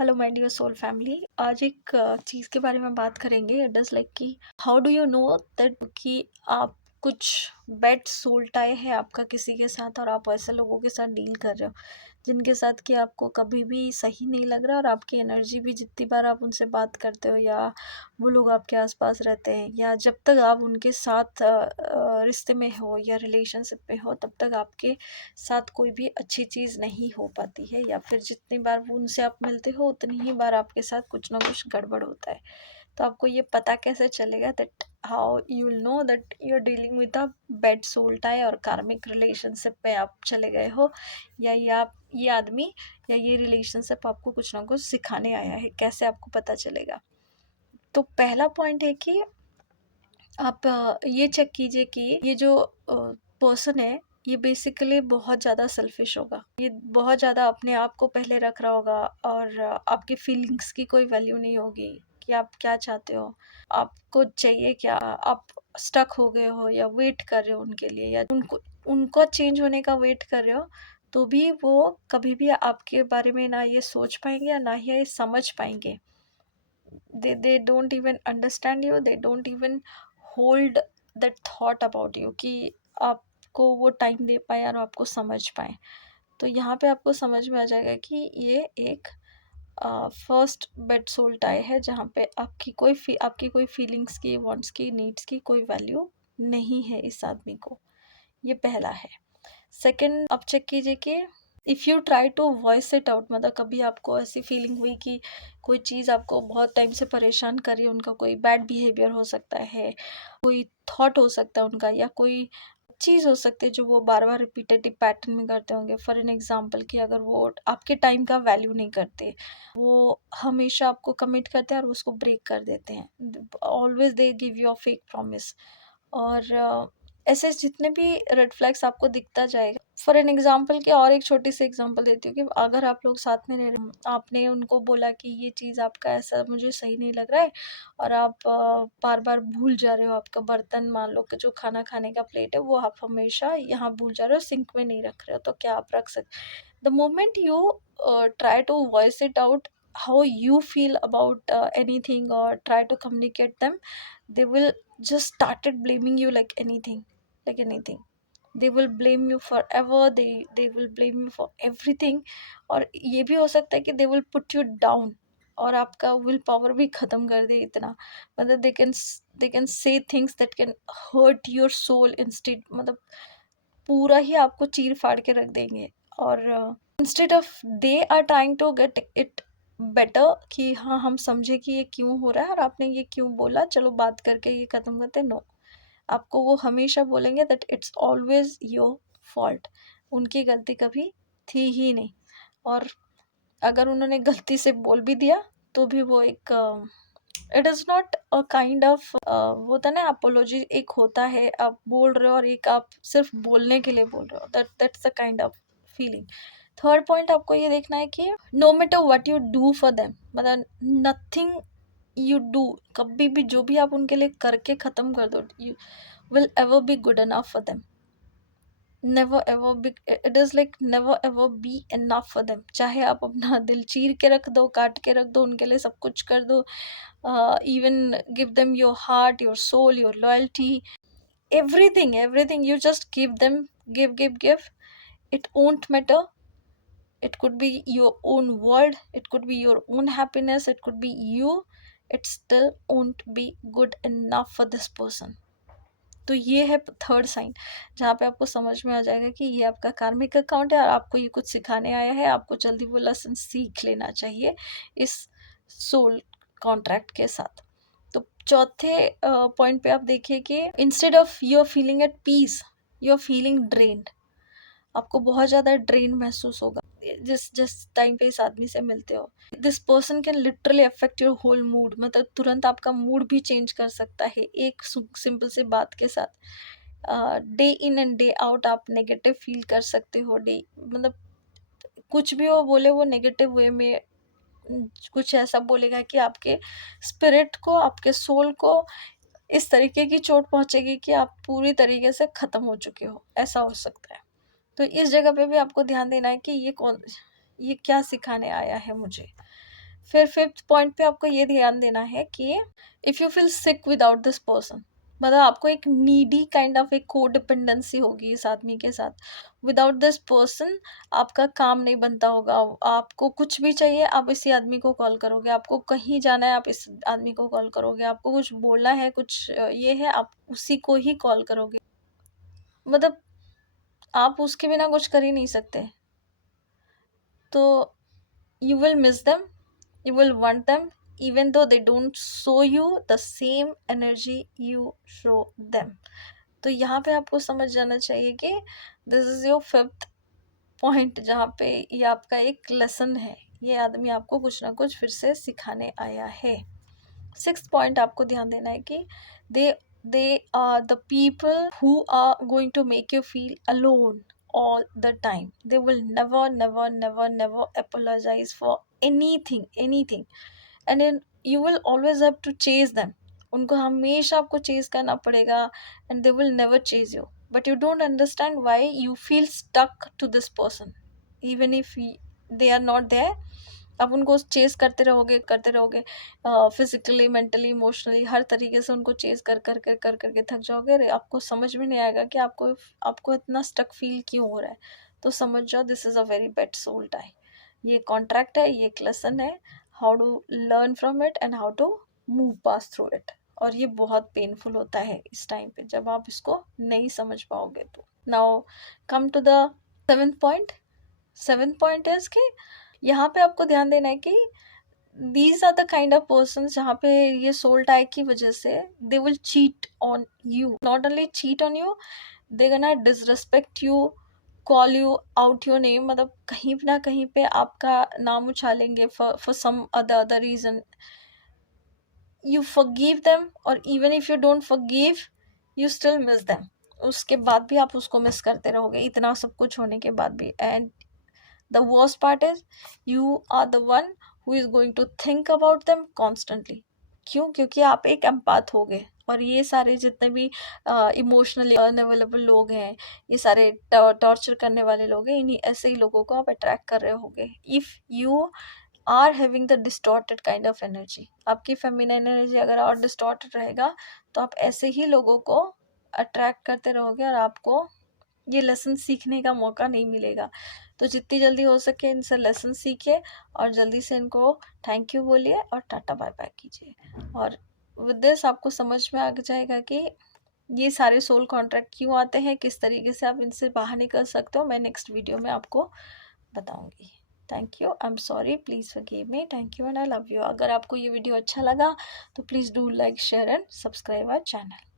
Hello my dear soul family. आज एक चीज़ के बारे में बात करेंगे। इट इज़ लाइक कि how do you know that कि आप कुछ बैड सोल टाई है आपका किसी के साथ, और आप ऐसे लोगों के साथ डील कर रहे हो जिनके साथ कि आपको कभी भी सही नहीं लग रहा, और आपकी एनर्जी भी जितनी बार आप उनसे बात करते हो या वो लोग आपके आसपास रहते हैं या जब तक आप उनके साथ रिश्ते में हो या रिलेशनशिप में हो तब तक आपके साथ कोई भी अच्छी चीज़ नहीं हो पाती है, या फिर जितनी बार वो उनसे आप मिलते हो उतनी ही बार आपके साथ कुछ ना कुछ गड़बड़ होता है। तो आपको ये पता कैसे चलेगा that how you will know that you are dealing with a bad soul tie और कार्मिक रिलेशनशिप में आप चले गए हो, या ये आदमी या ये रिलेशनशिप आपको कुछ ना कुछ सिखाने आया है। कैसे आपको पता चलेगा? तो पहला पॉइंट है कि आप ये चेक कीजिए कि ये जो पर्सन है ये बेसिकली बहुत ज़्यादा सेल्फिश होगा। ये बहुत ज़्यादा अपने आप को पहले रख रहा होगा, और आपकी फीलिंग्स की कोई वैल्यू नहीं होगी कि आप क्या चाहते हो, आपको चाहिए क्या। आप स्टक हो गए हो या वेट कर रहे हो उनके लिए, या उनको चेंज होने का वेट कर रहे हो, तो भी वो कभी भी आपके बारे में ना ये सोच पाएंगे या ना ही ये समझ पाएंगे। they don't even understand you, they don't even hold that thought about you कि आपको वो टाइम दे पाए और आपको समझ पाए। तो यहाँ पे आपको समझ में आ जाएगा कि ये एक फर्स्ट बेड सोल टाई है, जहाँ पे आपकी कोई फीलिंग्स की, वांट्स की, नीड्स की कोई वैल्यू नहीं है इस आदमी को। ये पहला है। सेकंड, आप चेक कीजिए कि if you try to voice it out, मतलब कभी आपको ऐसी फीलिंग हुई कि कोई चीज़ आपको बहुत टाइम से परेशान कर रही है, उनका कोई बैड बिहेवियर हो सकता है, कोई थॉट हो सकता है उनका, या कोई चीज़ हो सकती है जो वो बार बार रिपीटेटिव पैटर्न में करते होंगे। फॉर एन एग्जाम्पल कि अगर वो आपके टाइम का वैल्यू नहीं करते, वो हमेशा आपको कमिट करते हैं और उसको ब्रेक कर देते हैं। Always they give you a fake promise. और ऐसे जितने भी रेड फ्लैग्स आपको दिखता जाएगा। फॉर एन एग्जाम्पल कि और एक छोटी सी एग्जाम्पल देती हूँ कि अगर आप लोग साथ में रह रहे हैं, आपने उनको बोला कि ये चीज़ आपका ऐसा मुझे सही नहीं लग रहा है, और आप बार बार भूल जा रहे हो। आपका बर्तन, मान लो कि जो खाना खाने का प्लेट है वो आप हमेशा यहाँ भूल जा रहे हो, सिंक में नहीं रख रहे हो, तो क्या आप रख सकते? The moment you try to voice it out how you feel about anything, or try to communicate them, they will just started blaming you like anything. They will blame you forever, they will blame you for everything। और ये भी हो सकता है कि they will put you down, और आपका will power भी ख़त्म कर दे इतना। मतलब they can say things that can hurt your soul instead, मतलब पूरा ही आपको चीर फाड़ के रख देंगे। और instead of they are trying to get it better कि हाँ, हम समझे कि ये क्यों हो रहा है और आपने ये क्यों बोला, चलो बात करके ये ख़त्म करते। नो, आपको वो हमेशा बोलेंगे that it's always your fault. उनकी गलती कभी थी ही नहीं। और अगर उन्होंने गलती से बोल भी दिया तो भी वो एक it is not a kind of वो होता है ना अपोलॉजी, एक होता है आप बोल रहे हो और एक आप सिर्फ बोलने के लिए बोल रहे हो, that's the kind of feeling. Third point आपको ये देखना है कि no matter what you do for them, मतलब नथिंग यू डू, कभी भी जो भी आप उनके लिए करके ख़त्म कर दो, you will ever be good enough for them। never ever be, it is like never ever be enough for them। चाहे आप अपना दिल चीर के रख दो, काट के रख दो, उनके लिए सब कुछ कर दो, even give them your heart, your soul, your loyalty, everything you just give them, give, it won't matter। It could be your own world, it could be your own happiness, it could be you, it still won't be good enough for this person। तो ये है third sign, जहाँ पे आपको समझ में आ जाएगा कि ये आपका कार्मिक अकाउंट है और आपको ये कुछ सिखाने आया है। आपको जल्दी वो लेसन सीख लेना चाहिए इस सोल कॉन्ट्रैक्ट के साथ। तो चौथे पॉइंट पे आप देखिए कि instead of you are feeling at peace, you are feeling drained. आपको बहुत ज़्यादा ड्रेन महसूस होगा जिस जिस टाइम पे इस आदमी से मिलते हो। This person can literally affect your whole mood, मतलब तुरंत आपका मूड भी चेंज कर सकता है एक सिंपल सी बात के साथ। Day in and day out आप नेगेटिव फील कर सकते हो। डे मतलब कुछ भी वो बोले वो नेगेटिव वे में कुछ ऐसा बोलेगा कि आपके स्पिरिट को, आपके सोल को इस तरीके की चोट पहुंचेगी कि आप पूरी तरीके से ख़त्म हो चुके हो, ऐसा हो सकता है। तो इस जगह पे भी आपको ध्यान देना है कि ये क्या सिखाने आया है मुझे। फिर 5th पॉइंट पे आपको ये ध्यान देना है कि if you feel sick without this person, मतलब आपको एक नीडी काइंड ऑफ एक को डिपेंडेंसी होगी इस आदमी के साथ। विदाउट दिस पर्सन आपका काम नहीं बनता होगा। आपको कुछ भी चाहिए आप इसी आदमी को कॉल करोगे, आपको कहीं जाना है आप इस आदमी को कॉल करोगे, आपको कुछ बोलना है, कुछ ये है, आप उसी को ही कॉल करोगे। मतलब आप उसके बिना कुछ कर ही नहीं सकते। तो you will miss them, you will want them even though they don't show you the same energy you show them। तो यहाँ पे आपको समझ जाना चाहिए कि this is your 5th point, जहाँ पे ये आपका एक लेसन है, ये आदमी आपको कुछ ना कुछ फिर से सिखाने आया है। 6th पॉइंट आपको ध्यान देना है कि they are the people who are going to make you feel alone all the time. They will never apologize for anything, and then you will always have to chase them. उनको हमेशा आपको chase करना पड़ेगा, and they will never chase you, but you don't understand why you feel stuck to this person even if they are not there। आप उनको chase करते रहोगे physically, mentally, emotionally, हर तरीके से उनको चेज कर करके थक जाओगे। और आपको समझ में नहीं आएगा कि आपको इतना स्टक फील क्यों हो रहा है। तो समझ जाओ this is a very bad soul tie. ये कॉन्ट्रैक्ट है, ये एक लेसन है, how to learn from it and how to move past through it. और ये बहुत पेनफुल होता है इस टाइम पे जब आप इसको नहीं समझ पाओगे। तो now come to the 7th point. 7th point is कि यहाँ पे आपको ध्यान देना है कि these are the kind of person जहाँ पे ये सोल टाई की वजह से they will cheat on you, not only cheat on you, they gonna disrespect you, call you out your name, मतलब कहीं ना कहीं पे आपका नाम उछालेंगे for some other reason. You forgive them, और even if you don't forgive you still miss them। उसके बाद भी आप उसको मिस करते रहोगे इतना सब कुछ होने के बाद भी। And the worst part is you are the one who is going to think about them constantly। क्यों? क्योंकि आप एक एम्पाथ हो गए, और ये सारे जितने भी इमोशनली अनअवेलेबल लोग हैं, ये सारे टॉर्चर करने वाले लोग हैं, इन्हीं ऐसे ही लोगों को आप अट्रैक्ट कर रहे होगे। If you are having the distorted kind of energy, आपकी फेमिनाइन एनर्जी अगर और डिस्टॉर्टेड रहेगा तो आप ऐसे ही लोगों को अट्रैक्ट करते रहोगे और आपको ये लेसन सीखने का मौका नहीं मिलेगा। तो जितनी जल्दी हो सके इनसे लेसन सीखिए और जल्दी से इनको थैंक यू बोलिए और टाटा बाय बाय कीजिए। और विद दिस आपको समझ में आ जाएगा कि ये सारे सोल कॉन्ट्रैक्ट क्यों आते हैं, किस तरीके से आप इनसे बाहर निकल सकते हो। मैं नेक्स्ट वीडियो में आपको बताऊंगी। Thank you, I am sorry, please forgive me, thank you and I love you. अगर आपको ये वीडियो अच्छा लगा तो please do like, share and subscribe our channel.